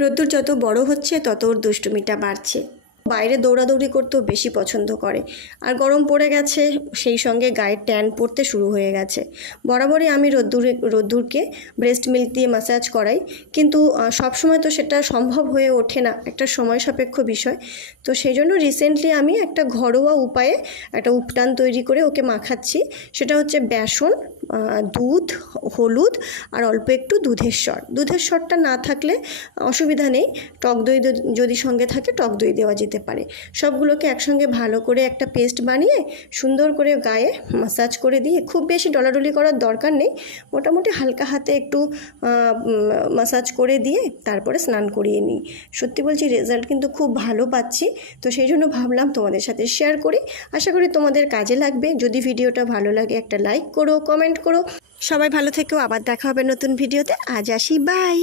রোদ্দুর যত বড় হচ্ছে তত ওর দুষ্টুমিটা বাড়ছে। বাইরে দৌড়াদৌড়ি করতেও বেশি পছন্দ করে। আর গরম পড়ে গেছে, সেই সঙ্গে গায়ে ট্যান পড়তে শুরু হয়ে গেছে। বরাবরই আমি রোদ্দুরকে ব্রেস্ট মিল্ক দিয়ে ম্যাসাজ করাই, কিন্তু সবসময় তো সেটা সম্ভব হয়ে ওঠে না, একটা সময় সাপেক্ষ বিষয়। তো সেই জন্য রিসেন্টলি আমি একটা ঘরোয়া উপায়ে একটা উপটান তৈরি করে ওকে মাখাচ্ছি। সেটা হচ্ছে বেসন, দুধ, হলুদ আর অল্প একটু দুধের স্বরটা না থাকলে অসুবিধা নেই, টক দই যদি সঙ্গে থাকে টক দই দেওয়া যেতে পারে। সবগুলোকে একসঙ্গে ভালো করে একটা পেস্ট বানিয়ে সুন্দর করে গায়ে ম্যাসাজ করে দিয়ে, খুব বেশি ডলাডলি করার দরকার নেই, মোটামুটি হালকা হাতে একটু ম্যাসাজ করে দিয়ে তারপরে স্নান করিয়ে নিই। সত্যি বলছি, রেজাল্ট কিন্তু খুব ভালো পাচ্ছি। তো সেই জন্য ভাবলাম তোমাদের সাথে শেয়ার করি। আশা করি তোমাদের কাজে লাগবে। যদি ভিডিওটা ভালো লাগে একটা লাইক করো, কমেন্ট করো। সবাই ভালো থেকো, আবার দেখা হবে নতুন ভিডিওতে। আজ আসি, বাই।